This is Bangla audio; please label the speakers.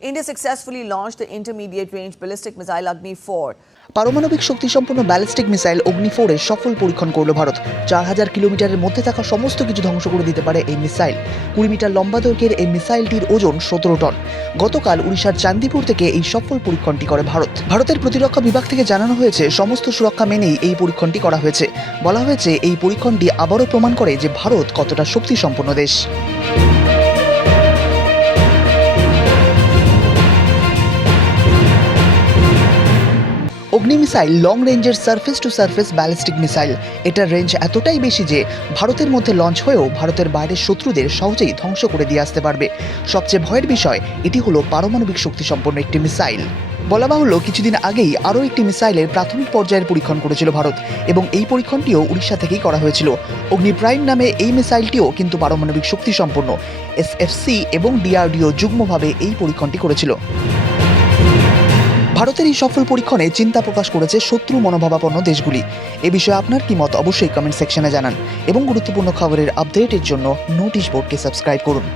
Speaker 1: India successfully launched the intermediate range ballistic missile Agni 4.
Speaker 2: পারমাণবিক শক্তিসম্পন্ন ব্যালিস্টিক মিসাইল অগ্নি ফোরের সফল পরীক্ষণ করল ভারত। চার হাজার কিলোমিটারের মধ্যে থাকা সমস্ত কিছু ধ্বংস করে দিতে পারে এই মিসাইল কুড়ি মিটার লম্বা দৈর্ঘ্যের এই মিসাইলটির ওজন সতেরো টন। গতকাল উড়িষ্যার চান্দিপুর থেকে এই সফল পরীক্ষণটি করে ভারত। ভারতের প্রতিরক্ষা বিভাগ থেকে জানানো হয়েছে, সমস্ত সুরক্ষা মেনেই এই পরীক্ষণটি করা হয়েছে। বলা হয়েছে, এই পরীক্ষণটি আবারও প্রমাণ করে যে ভারত কতটা শক্তিসম্পন্ন দেশ। অগ্নি মিসাইল লং রেঞ্জের surface to surface ballistic missile এটার রেঞ্জ এতটাই বেশি যে ভারতের মধ্যে লঞ্চ হয়েও ভারতের বাইরের শত্রুদের সহজেই ধ্বংস করে দিয়ে আসতে পারবে। সবচেয়ে ভয়ের বিষয়, এটি হলো পারমাণবিক শক্তিসম্পন্ন একটি মিসাইল বলা বাহুল্য, কিছুদিন আগেই আরও একটি মিসাইলের প্রাথমিক পর্যায়ের পরীক্ষণ করেছিল ভারত, এবং এই পরীক্ষণটিও উড়িষ্যা থেকেই করা হয়েছিল। অগ্নি প্রাইম নামে এই মিসাইলটিও কিন্তু পারমাণবিক শক্তিসম্পন্ন এসএফসি এবং ডিআরডিও যুগ্মভাবে এই পরীক্ষণটি করেছিল। ভারতের এই সফল পরীক্ষণে চিন্তা প্রকাশ করেছে শত্রু মনোভাবাপন্ন দেশগুলি। এ বিষয়ে আপনার কি মত অবশ্যই কমেন্ট সেকশনে জানান এবং গুরুত্বপূর্ণ খবরের আপডেটের জন্য নোটিশ বোর্ডকে সাবস্ক্রাইব করুন।